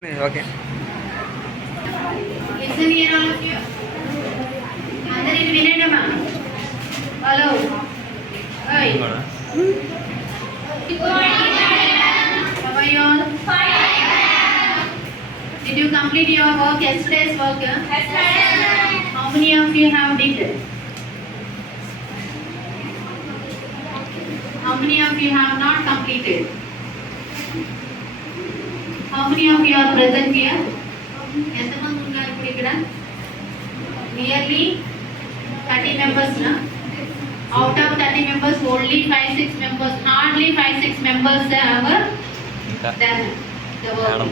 Okay. Listen here, all of you. అందరూ ఇది వినండమ్మా. Hello. Hey. How are you all? Did you complete your work, yesterday's work? Yes, ma'am. How many of you have did it? How many of you have not completed? How many of you are present here? ఎంతమంది ఉన్నారు ఇప్పుడు ఇక్కడ? Nearly 30 members na? Out of 30 members, only 5-6 members, hardly 5-6 members have done the work.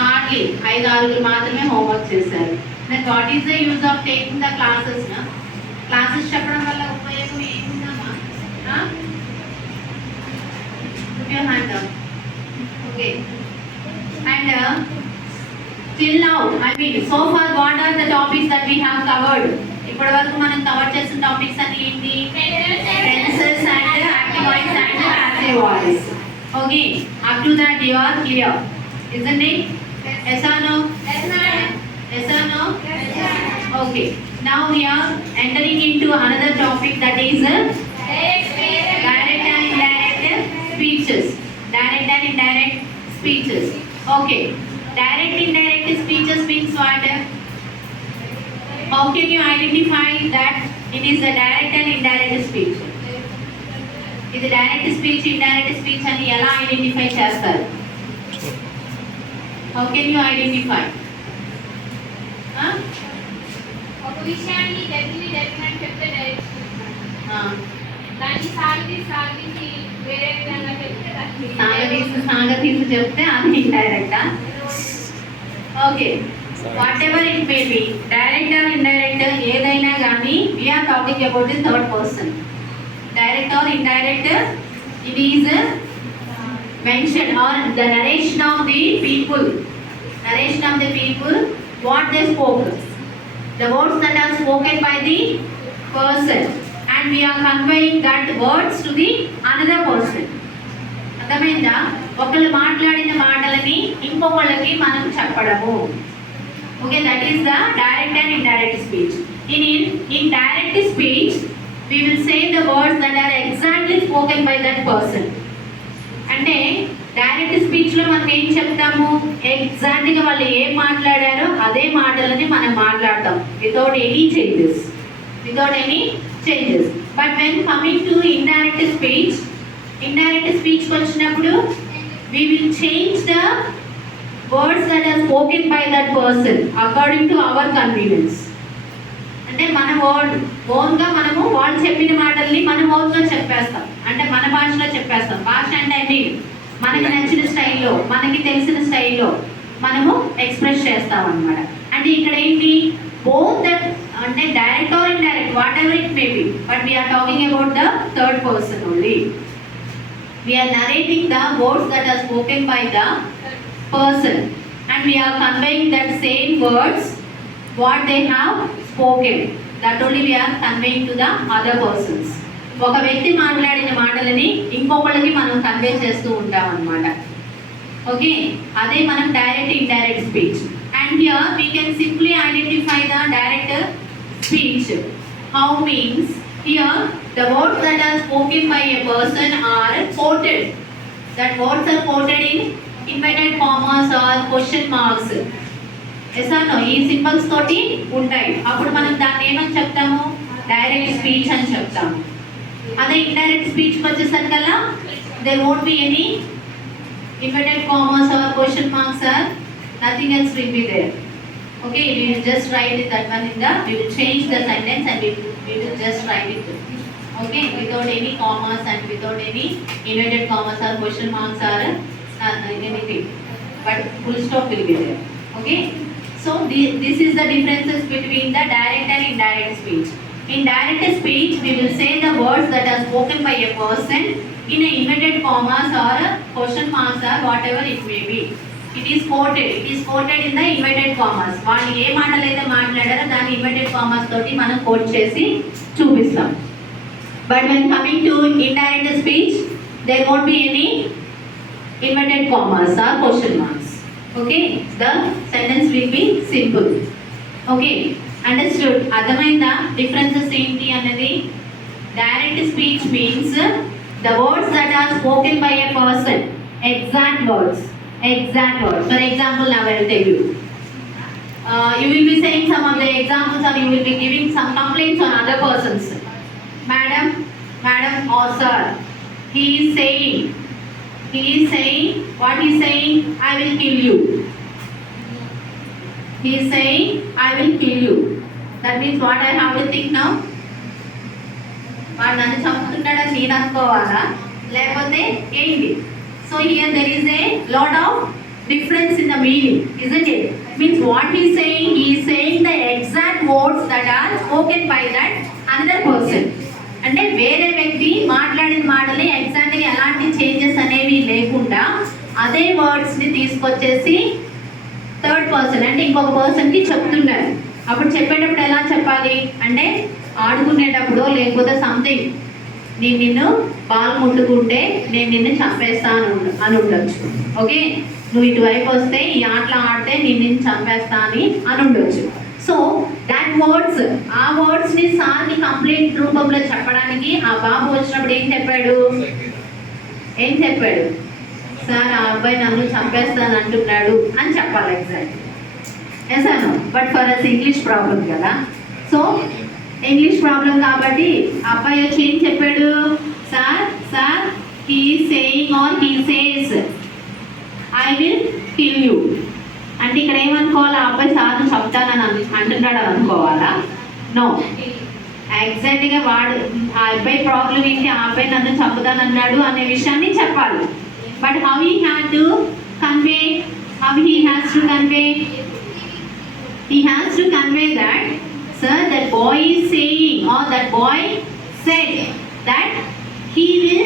Hardly 5-6 మాత్రమే homework చేశారు. Then what is the use of taking the classes na? Classes చెప్పడం వల్ల ఉపయోగం ఏముందమ్మా? Put your hand up. Okay. And till now, I mean, so far what are the topics that we have covered? ఇప్పటి వరకు మనం కవర్ చేసిన టాపిక్స్ అన్ని ఏంటి? Tenses and active voice and passive voice. Okay, up to that you are clear, isn't it? Yes or no? Yes, ma'am. Yes or no? Yes, ma'am. Okay, now we are entering into another topic, that is direct and indirect speeches. Direct and indirect speeches. Okay, direct indirect speeches means what? How can you identify that it is a direct and indirect speech? ఇది direct speech indirect speech అని ఎలా ఐడెంటిఫై చేస్తారు? How can you identify? ఒక విషయాన్ని డెఫినెట్ చెప్తే direct speech, దాన్ని సాగదీసి వేరే విధంగా చెప్తే సాగదీసి చెప్తే అది ఇండైరెక్టా? Okay, whatever it may be, direct or indirect ఏదైనా కానీ we are talking about the third person. Direct or indirect, it is mention or the narration of the people, narration of the people, what they spoke, the words that are spoken by the person, and we are conveying that words to the another person. అర్థమైందా? ఒకళ్ళు మాట్లాడిన మాటలని ఇంకొకళ్ళకి మనం చెప్పడము. Okay, that is the direct and indirect speech. In direct speech we will say the words that are exactly spoken by that person. అంటే direct speech లో మనం ఏం చెప్తాము? ఎగ్జాక్ట్ గా వాళ్ళు ఏం మాట్లాడారో అదే మాటలని మనం మాట్లాడతాం, without any changes. But when coming to indirect speech వచ్చినప్పుడు we will change the words that are spoken by that person according to our convenience. అంటే మన ఓన్గా మనము వాళ్ళు చెప్పిన మాటల్ని మన ఓన్గా చెప్పేస్తాం, అంటే మన భాషలో చెప్పేస్తాం. భాష అంటే ఐ మీన్ మనకి నచ్చిన స్టైల్లో, మనకి తెలిసిన స్టైల్లో మనము ఎక్స్ప్రెస్ చేస్తాం అన్నమాట. అంటే ఇక్కడ ఏంటి, both that అంటే direct or indirect, whatever it may be, but we are talking about the third person only. We are narrating the words that are spoken by the person and we are conveying that same words what they have spoken, that only we are conveying to the other persons. ఒక వ్యక్తి మాట్లాడిన మాటలని ఇంకొకళ్ళకి మనం కన్వే చేస్తూ ఉంటాం అన్నమాట. ఓకే, అదే మనం direct indirect speech. And here we can simply identify the direct speech. How means here the words that are spoken by a person are quoted. That words are quoted in inverted commas or question marks. Yes or no? ఈ సింబల్స్ తోటి ఉంటాయి. అప్పుడు మనం దాన్ని ఏమని చెప్తాము? Direct speech అని చెప్తాము. అదే ఇండైరెక్ట్ స్పీచ్కి వచ్చేసరికల్లా there won't be any inverted commas or question marks or nothing else will be there. Okay, we will just write it, that one in the, we will change the sentence and we will just write it. Okay, without any commas and without any inverted commas or question marks or anything, but full stop will be there. Okay, so this is the differences between the direct and indirect speech. In direct speech we will say the words that are spoken by a person in a inverted commas or question marks or whatever it may be. It is quoted in the inverted commas. వాళ్ళు ఏ మాటలు అయితే మాట్లాడారో దాన్ని inverted commas తోటి మనం కోట్ చేసి చూపిస్తాం. But when coming to indirect speech, there won't be any inverted commas or question marks. Okay, the sentence will be simple. Okay, understood? అర్థమైందా డిఫరెన్సెస్ ఏంటి అన్నది? Direct speech means the words that are spoken by a person, exact words. For example, now I will tell you. You will be saying some of the examples or you will be giving some complaints on other persons. Madam or sir, he is saying, what he is saying, I will kill you. He is saying, I will kill you. That means what I have to think now? వాడు నన్ను చంపుతున్నాడని నేను అనుకోవాలా లేకపోతే ఏంటి? So here there is a lot of difference in the meaning, isn't it? Means what he is saying the exact words that are spoken by that another person. అంటే వేరే వ్యక్తి మాట్లాడిన మాటని ఎగ్జాక్ట్గా ఎలాంటి చేంజెస్ అనేవి లేకుండా అదే వర్డ్స్ని తీసుకొచ్చేసి థర్డ్ పర్సన్ అంటే ఇంకొక పర్సన్కి చెప్తున్నారు. అప్పుడు చెప్పేటప్పుడు ఎలా చెప్పాలి అంటే ఆడుకునేటప్పుడు లేకపోతే సంథింగ్, నేను నిన్ను బాల్ ముట్టుకుంటే నేను నిన్ను చంపేస్తాను అని ఉండొచ్చు. ఓకే, నువ్వు ఇటువైపు వస్తే ఈ ఆటలు ఆడితే నేను నిన్ను చంపేస్తా అని ఉండొచ్చు. సో దాట్ వర్డ్స్, ఆ వర్డ్స్ని సార్కి కంప్లైంట్ రూపంలో చెప్పడానికి ఆ బాబు వచ్చినప్పుడు ఏం చెప్పాడు? సార్ ఆ అబ్బాయి నన్ను చంపేస్తాను అంటున్నాడు అని చెప్పాలి ఎగ్జాక్ట్. ఎస్ అను, but for us English problem కదా. సో ఇంగ్లీష్ ప్రాబ్లం కాబట్టి అబ్బాయి వచ్చి ఏం చెప్పాడు? Sir he saying or he says I will kill you అంటే ఇక్కడ ఏమనుకోవాలి? ఆ అబ్బాయి సార్ను చెప్తానని అంటున్నాడు అని అనుకోవాలా? నో, ఎగ్జాక్ట్గా వాడు ఆ అబ్బాయి ప్రాబ్లం ఏంటి, ఆ అబ్బాయి నన్ను చంపుతానన్నాడు అనే విషయాన్ని చెప్పాలి. But how he had to convey, he has to convey that, sir, that boy is saying or that boy said that he will